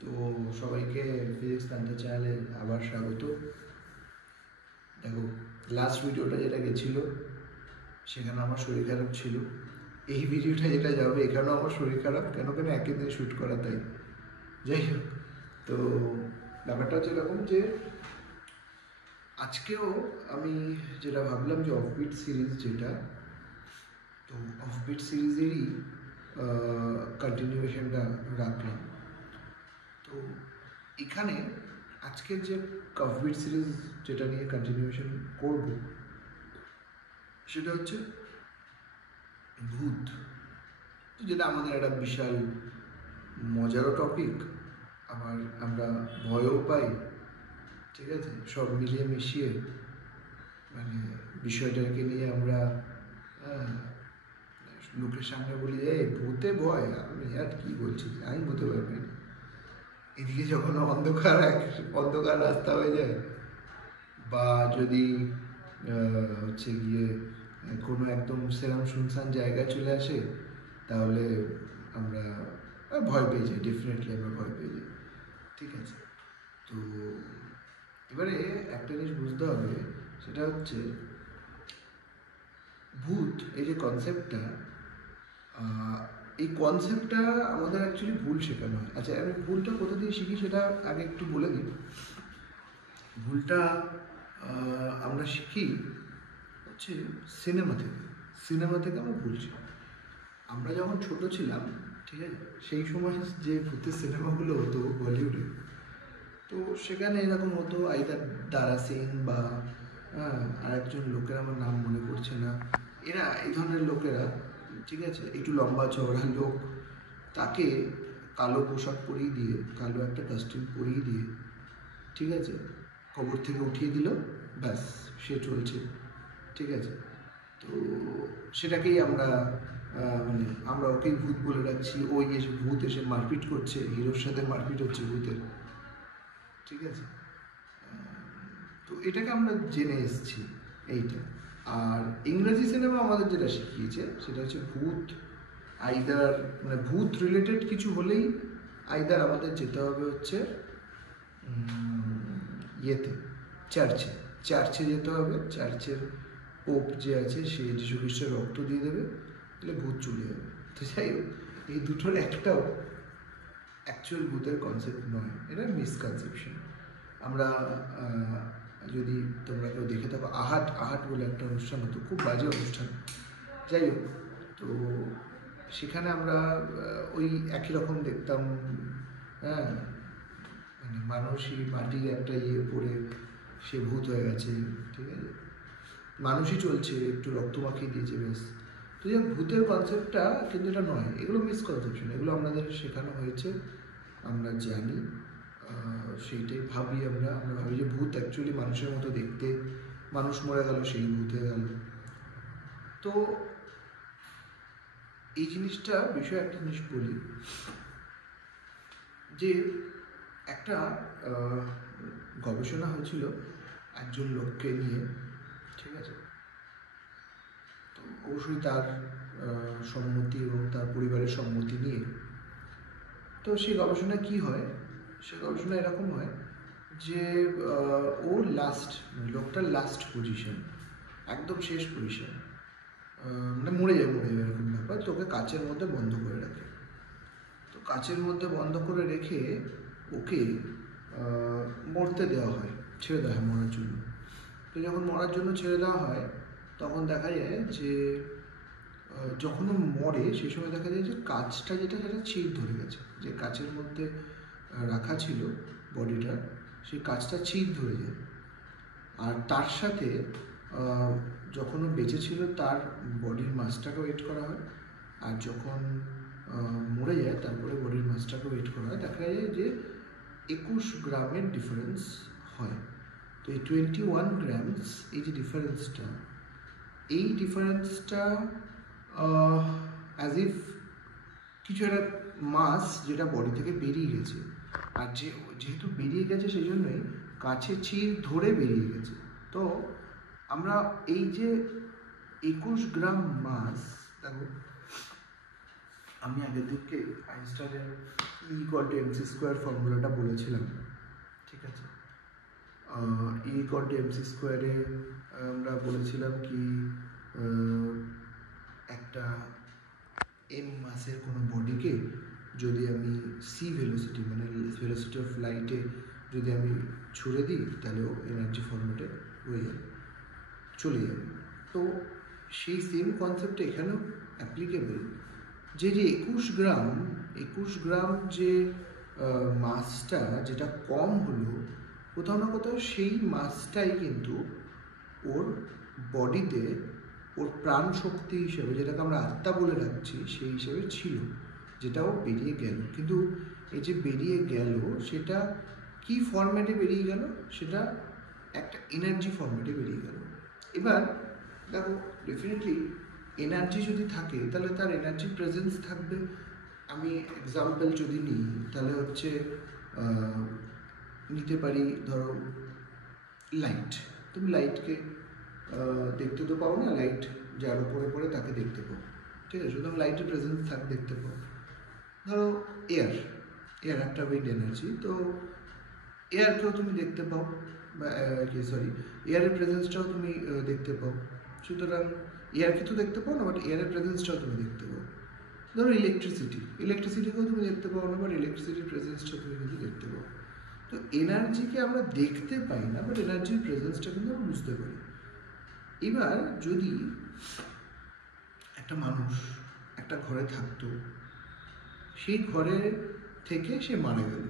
তো সবাইকে ফিজিক্স প্যান্থা চ্যানেলে আবার স্বাগত। দেখো, লাস্ট ভিডিওটা যেটা গেছিলো সেখানে আমার শরীর খারাপ ছিল। এই ভিডিওটা যেটা যাবে এখানেও আমার শরীর খারাপ, কেন একই দিনে শ্যুট করা, তাই যাই হোক। তো ব্যাপারটা হচ্ছে এরকম যে আজকেও আমি যেটা ভাবলাম যে অফবিট সিরিজ যেটা, তো অফবিট সিরিজেরই কন্টিনিউয়েশনটা রাখলাম। তো এখানে আজকের যে অফবিট সিরিজ যেটা নিয়ে কন্টিনিউয়েশন করব সেটা হচ্ছে ভূত, যেটা আমাদের একটা বিশাল মজারও টপিক, আবার আমরা ভয়ও পাই, ঠিক আছে, সব মিলিয়ে মিশিয়ে মানে বিষয়টাকে নিয়ে আমরা লোকের সামনে বলি যে ভূতে ভয়, আমি আর কি বলছি, আমি ভূতে ভয় পাই না। এদিকে যখন অন্ধকার রাস্তা হয়ে যায়, বা যদি হচ্ছে গিয়ে কোনো একদম সেরম শুনশান জায়গায় চলে আসে, তাহলে আমরা ভয় পেয়ে যাই, ডেফিনেটলি আমরা ভয় পেয়ে যাই, ঠিক আছে। তো এবারে একটা জিনিস বুঝতে হবে, সেটা হচ্ছে ভূত এই যে কনসেপ্টটা, এই কনসেপ্টটা আমাদের অ্যাকচুয়ালি ভুল শেখানো হয়। আচ্ছা, আমি ভুলটা কোথা দিয়ে শিখি সেটা আগে একটু বলে দিই। ভুলটা আমরা শিখি হচ্ছে সিনেমা থেকে আমরা ভুল শিখি। আমরা যখন ছোট ছিলাম, ঠিক আছে, সেই সময় যে ভূতের সিনেমাগুলো হতো বলিউডে, তো সেখানে এরকম হতো আইদার দারা সিং বা আরেকজন লোকের আমার নাম মনে পড়ছে না, এরা এই ধরনের লোকেরা, ঠিক আছে, একটু লম্বা চওড়া লোক, তাকে কালো পোশাক পরিয়ে দিয়ে, কালো একটা কস্টিউম পরিয়ে দিয়ে, ঠিক আছে, কবর থেকে উঠিয়ে দিল, ব্যাস সে চলছে, ঠিক আছে। তো সেটাকেই আমরা মানে আমরা ওকেই ভূত বলে রাখছি, ওই এসে ভূত এসে মারপিট করছে, হিরোর সাথে মারপিট হচ্ছে ভূতের, ঠিক আছে। তো এটাকে আমরা জেনে এসেছি এইটা। আর ইংরেজি সিনেমা আমাদের যেটা শিখিয়েছে সেটা হচ্ছে ভূত আইদার, মানে ভূত রিলেটেড কিছু হলেই আইদার আমাদের যেতে হবে হচ্ছে ইয়েতে, চার্চে যেতে হবে, চার্চের পোপ যে আছে সে যিশু খ্রিস্টের রক্ত দিয়ে দেবে, তাহলে ভূত চলে যাবে। তো যাই হোক, এই দুটোর একটাও অ্যাকচুয়াল ভূতের কনসেপ্ট নয়, এটা মিসকনসেপশন। আমরা যদি তোমরা কেউ দেখে থাকো, আহাট বলে একটা অনুষ্ঠান হতো, খুব বাজে অনুষ্ঠান, যাই হোক। তো সেখানে আমরা ওই একই রকম দেখতাম, হ্যাঁ, মানে মানুষই মাটির একটা ইয়ে পড়ে সে ভূত হয়ে গেছে, ঠিক আছে, মানুষই চলছে, একটু রক্ত মাখিয়ে দিয়েছে, বেশ। তো যাই ভূতের কনসেপ্টটা কিন্তু এটা নয়, এগুলো মিসকনসেপশন, এগুলো আমাদের শেখানো হয়েছে, আমরা জানি, সেইটাই ভাবি আমরা ভাবি যে ভূত অ্যাকচুয়ালি মানুষের মতো দেখতে, মানুষ মরে গেল সেই ভূত হয়ে গেল। তো এই জিনিসটা বিষয়ে একটা জিনিস বলি, যে একটা গবেষণা হয়েছিল একজন লোককে নিয়ে, ঠিক আছে, তো অবশ্যই তার সম্মতি এবং তার পরিবারের সম্মতি নিয়ে। তো সেই গবেষণা কি হয়, সে গবেষণা এরকম হয় যে ওর লোকটার লাস্ট পজিশন, একদম শেষ পজিশন, মানে মরে যাবে এরকম ব্যাপার, তো ওকে কাচের মধ্যে বন্ধ করে রাখে। তো কাচের মধ্যে বন্ধ করে রেখে ওকে মরতে দেওয়া হয়, ছেড়ে দেওয়া হয় মরার জন্য। তো যখন মরার জন্য ছেড়ে দেওয়া হয়, তখন দেখা যায় যে যখন ও মরে সেই সময় দেখা যায় যে কাচটা যেটা, সেটা ছিঁড় ধরে গেছে, যে কাচের মধ্যে রাখা ছিল বডিটা, সেই কাচটা ছিঁড় ধরে যায়। আর তার সাথে যখন ও বেঁচে ছিল তার বডির মাসটাকে ওয়েট করা হয়, আর যখন মরে যায় তারপরে বডির মাসটাকে ওয়েট করা হয়, দেখা যায় যে 21 গ্রামের ডিফারেন্স হয়। তো এই 21 গ্রামস, এই যে ডিফারেন্সটা, এই ডিফারেন্সটা অ্যাজ ইফ কিছু একটা মাস যেটা বডি থেকে বেরিয়ে গেছে, আর যেহেতু বেরিয়ে গেছে সেই জন্যই কাছে ছিঁড় ধরে বেরিয়ে গেছে। তো আমরা এই যে 21 গ্রাম মাস, দেখো আমি আগের দিনকে আইনস্টাইনের E=mc² ফর্মুলাটা বলেছিলাম, ঠিক আছে। E=mc² আমরা বলেছিলাম কি একটা m মাসের কোনো বডিকে যদি আমি c ভেলোসিটি মানে ভেলোসিটি অফ লাইটে যদি আমি ছুড়ে দিই তাহলে ও এনার্জি ফর্মেটে হয়ে যাবে, চলে যাবে। তো সেই সেম কনসেপ্টটা এখানেও অ্যাপ্লিকেবল, যে 21 গ্রাম যে মাসটা যেটা কম হলো, কোথাও না কোথাও সেই মাসটাই কিন্তু ওর বডিতে ওর প্রাণ শক্তি হিসেবে, যেটাকে আমরা আত্মা বলে রাখছি, সেই হিসেবে ছিল, যেটাও বেরিয়ে গেল। কিন্তু এই যে বেরিয়ে গেল সেটা কি ফরম্যাটে বেরিয়ে গেল, সেটা একটা এনার্জি ফরম্যাটে বেরিয়ে গেল। এবার দেখো, ডেফিনেটলি এনার্জি যদি থাকে তাহলে তার এনার্জি প্রেজেন্স থাকবে। আমি এক্সাম্পল যদি নিই তাহলে হচ্ছে নিতে পারি, ধরো লাইট। তুমি লাইটকে দেখতে তো পাও না, লাইট যার উপরে পড়ে তাকে দেখতে পাও, ঠিক আছে। সুতরাং লাইটের প্রেজেন্স দেখতে পাও। ধরো এয়ার একটা উইন্ড এনার্জি, তো এয়ারকেও তুমি দেখতে পাও, বা এয়ারের প্রেজেন্সটাও তুমি দেখতে পাও। সুতরাং এয়ারকে তো দেখতে পাও না, বাট এয়ারের প্রেজেন্সটাও তুমি দেখতে পাও। ধরো ইলেকট্রিসিটিকেও তুমি দেখতে পাও না, বাট ইলেকট্রিসিটির প্রেজেন্সটা তুমি কিন্তু দেখতে পাও। তো এনার্জিকে আমরা দেখতে পাই না, বাট এনার্জির প্রেজেন্সটা কিন্তু আমরা বুঝতে পারি। এবার যদি একটা মানুষ একটা ঘরে থাকতো, সেই ঘরে থেকে সে মারা গেল,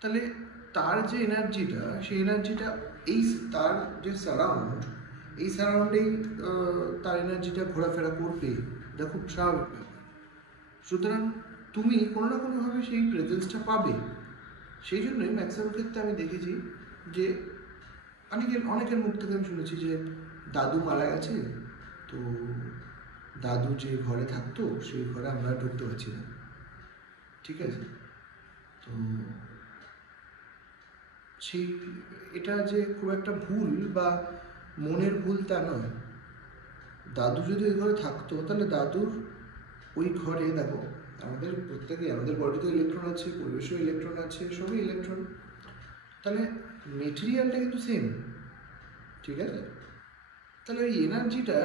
তাহলে তার যে এনার্জিটা, সেই এনার্জিটা তার যে এই সারাউন্ডেই তার এনার্জিটা ঘোরাফেরা করবে, এটা খুব স্বাভাবিক ব্যাপার। সুতরাং তুমি কোনো না কোনোভাবে সেই প্রেজেন্সটা পাবে। সেই জন্যই ম্যাক্সিমাম ক্ষেত্রে আমি দেখেছি যে অনেকের মুখ থেকে আমি শুনেছি যে দাদু মারা গেছে, তো দাদু যে ঘরে থাকতো সেই ঘরে আমরা ঢুকতে পারছি না, ঠিক আছে। তো সেই এটা যে খুব একটা ভুল বা মনের ভুল তা নয়। দাদু যদি ওই ঘরে থাকতো তাহলে দাদুর ওই ঘরে, দেখো আমাদের বডিতে ইলেকট্রন আছে, পরিবেশেও ইলেকট্রন আছে, সবই ইলেকট্রন, তাহলে মেটেরিয়ালটা কিন্তু সেম, ঠিক আছে। তাহলে ওই এনার্জিটা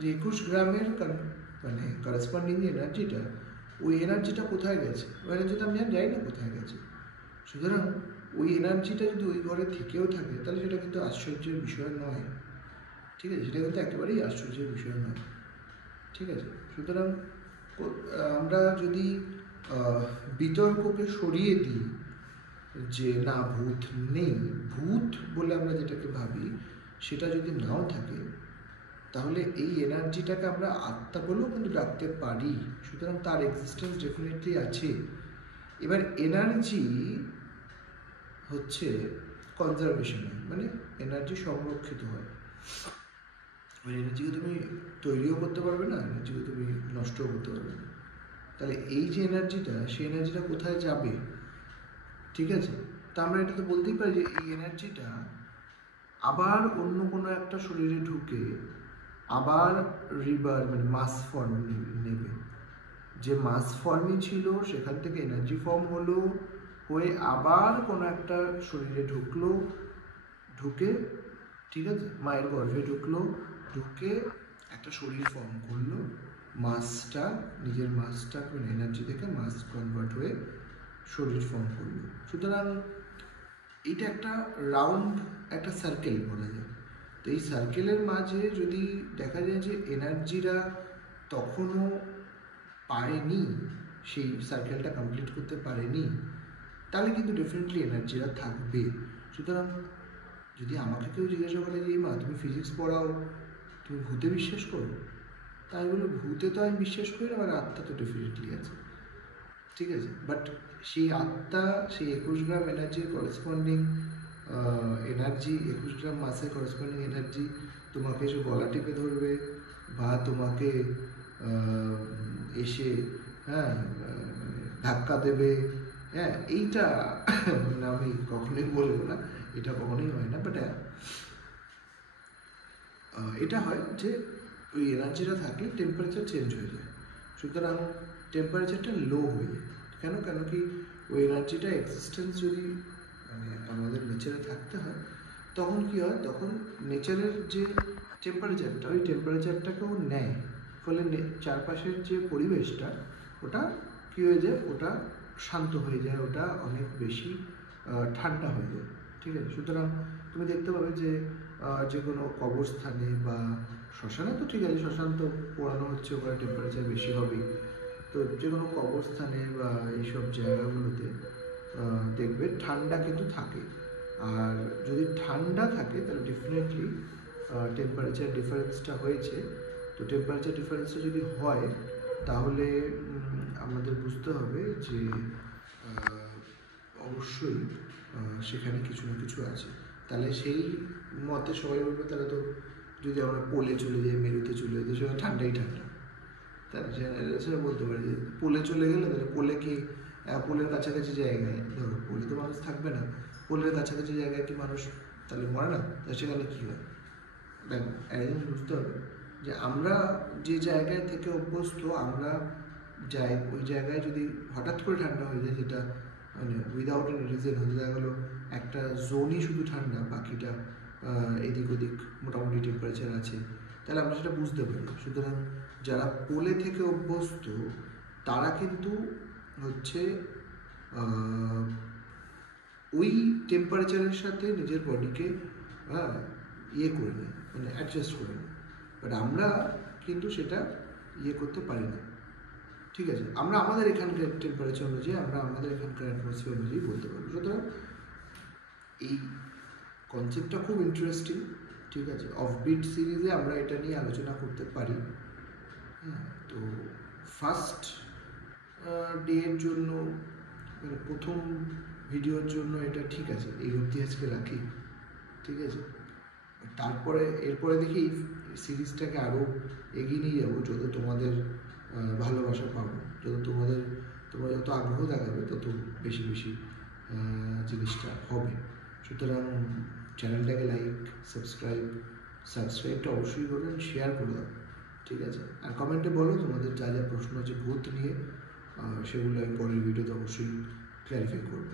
যে 21 গ্রামের মানে করেসপন্ডিং এনার্জিটা, ওই এনার্জিটা কোথায় গেছে, ওই এনার্জিটা আমি জানি না কোথায় গেছে। সুতরাং ওই এনার্জিটা যদি ওই ঘরে থেকেও থাকে তাহলে সেটা কিন্তু আশ্চর্যের বিষয় নয়, ঠিক আছে। সেটা কিন্তু একেবারেই আশ্চর্যের বিষয় নয়, ঠিক আছে। সুতরাং আমরা যদি বিতর্ককে সরিয়ে দিই যে না ভূত নেই, ভূত বলে আমরা যেটাকে ভাবি সেটা যদি নাও থাকে, তাহলে এই এনার্জিটাকে আমরা আত্মা বলেও কিন্তু ডাকতে পারি। সুতরাং তার এক্সিস্টেন্স ডেফিনেটলি আছে। এবার এনার্জি হচ্ছে কনজারভেশন, মানে এনার্জি সংরক্ষিত হয়। ওই এনার্জিকে তুমি তৈরিও করতে পারবে না, এনার্জিকে তুমি নষ্টও করতে পারবে না। তাহলে এই যে এনার্জিটা, সেই এনার্জিটা কোথায় যাবে, ঠিক আছে। তা আমরা এটা তো বলতেই পারি যে এই এনার্জিটা আবার অন্য কোনো একটা শরীরে ঢুকে আবার মানে মাস ফর্ম নেবে। যে মাস ফর্মই ছিল সেখান থেকে এনার্জি ফর্ম হলো, হয়ে আবার কোনো একটা শরীরে ঢুকে, ঠিক আছে, মায়ের গর্ভে ঢুকে একটা শরীর ফর্ম করলো, নিজের মাসটা মানে এনার্জি থেকে মাস কনভার্ট হয়ে শরীর ফর্ম করলো। সুতরাং এইটা একটা রাউন্ড, একটা সার্কেল বলা যায়। তো এই সার্কেলের মাঝে যদি দেখা যায় যে এনার্জিরা তখনও পারেনি, সেই সার্কেলটা কমপ্লিট করতে পারেনি, তাহলে কিন্তু ডেফিনেটলি এনার্জিরা থাকবে। সুতরাং যদি আমাকে কেউ জিজ্ঞাসা করে যে মা তুমি ফিজিক্স পড়াও, তুমি ভূতে বিশ্বাস করো, তাই বলে ভূতে তো আমি বিশ্বাস করি না, আমার আত্মা তো ডেফিনেটলি আছে, ঠিক আছে। বাট সেই আত্মা, সেই 21 গ্রাম এনার্জির করেসপন্ডিং এনার্জি, 21 গ্রাম মাসের করেসপন্ডিং এনার্জি তোমাকে এসে গলা টিপে ধরবে, বা তোমাকে এসে ধাক্কা দেবে, এইটা মানে আমি কখনোই বলবো না, এটা কখনোই হয় না। বাট এটা হয় যে ওই এনার্জিটা থাকলে টেম্পারেচার চেঞ্জ হয়ে যায়। সুতরাং টেম্পারেচারটা লো হয়ে যায়, কেন কেন কি ওই এনার্জিটা এক্সিস্টেন্স যদি মানে আমাদের নেচারে থাকতে হয়, তখন কি হয়, তখন নেচারের যে টেম্পারেচারটা, ওই টেম্পারেচারটাকেও নেয়, ফলে চারপাশের যে পরিবেশটা ওটা কী হয়ে যায়, ওটা শান্ত হয়ে যায়, ওটা অনেক বেশি ঠান্ডা হয়ে যায়। ঠিক আছে, সুতরাং তুমি দেখতে পাবে যে যে কোনো কবরস্থানে বা শ্মশানে, তো ঠিক আছে শ্মশান তো পোড়ানো হচ্ছে, ওখানে টেম্পারেচার বেশি হবেই, তো যে কোনো কবরস্থানে বা এইসব জায়গাগুলোতে দেখবে ঠান্ডা কিন্তু থাকে। আর যদি ঠান্ডা থাকে তাহলে ডেফিনেটলি টেম্পারেচার ডিফারেন্সটা হয়েছে। তো টেম্পারেচার ডিফারেন্সটা যদি হয় তাহলে আমাদের বুঝতে হবে যে অবশ্যই সেখানে কিছু না কিছু আছে। তাহলে সেই মতে সবাই বলবে তাহলে তো যদি আমরা পোলে চলে যাই, মেরুতে চলে যাই, সেখানে ঠান্ডাই ঠান্ডা। তাহলে সেটা বলতে পারি যে পোলে চলে গেলে তাহলে পোলে কি পোলের কাছাকাছি জায়গায়, ধরো পোলে তো মানুষ থাকবে না, পোলের কাছাকাছি জায়গায় কি মানুষ তাহলে মরে না? তাহলে সেখানে কী হয়? দেখো একদিন বুঝতে হবে যে আমরা যে জায়গায় থেকে অভ্যস্ত, আমরা যাই ওই জায়গায় যদি হঠাৎ করে ঠান্ডা হয়ে যায়, যেটা মানে উইদাউট এনি রিজন হতে দেখা গেলো একটা জোনই শুধু ঠান্ডা, বাকিটা এদিক ওদিক মোটামুটি টেম্পারেচার আছে, তাহলে আমরা সেটা বুঝতে পারি। সুতরাং যারা পোলে থেকে অভ্যস্ত তারা কিন্তু হচ্ছে ওই টেম্পারেচারের সাথে নিজের বডিকে ইয়ে করে নেয়, মানে অ্যাডজাস্ট করে নেয়। বাট আমরা কিন্তু সেটা ইয়ে করতে পারি না। ঠিক আছে, আমরা আমাদের এখানকার টেম্পারেচার অনুযায়ী, আমরা আমাদের এখানকার অ্যাটমসফিয়ার অনুযায়ী বলতে পারবো। সুতরাং এই কনসেপ্টটা খুব ইন্টারেস্টিং। ঠিক আছে, অফবিট সিরিজে আমরা এটা নিয়ে আলোচনা করতে পারি। হ্যাঁ, তো ফার্স্ট ডের জন্য মানে প্রথম ভিডিওর জন্য এটা ঠিক আছে, এই অবধি আজকে রাখি। ঠিক আছে, তারপরে এরপরে দেখি সিরিজটাকে আরও এগিয়ে নিয়ে যাবো, যত তোমাদের ভালোবাসা পাবো, যত তোমরা যত আগ্রহ দেখাবে তত বেশি বেশি জিনিসটা হবে। সুতরাং চ্যানেলটাকে লাইক, সাবস্ক্রাইবটা অবশ্যই করবেন, শেয়ার করে দাও। ঠিক আছে, আর কমেন্টে বলো তোমাদের যা যা প্রশ্ন আছে ভূত নিয়ে, সেগুলো আমি পরের ভিডিওতে অবশ্যই ক্ল্যারিফাই করবো।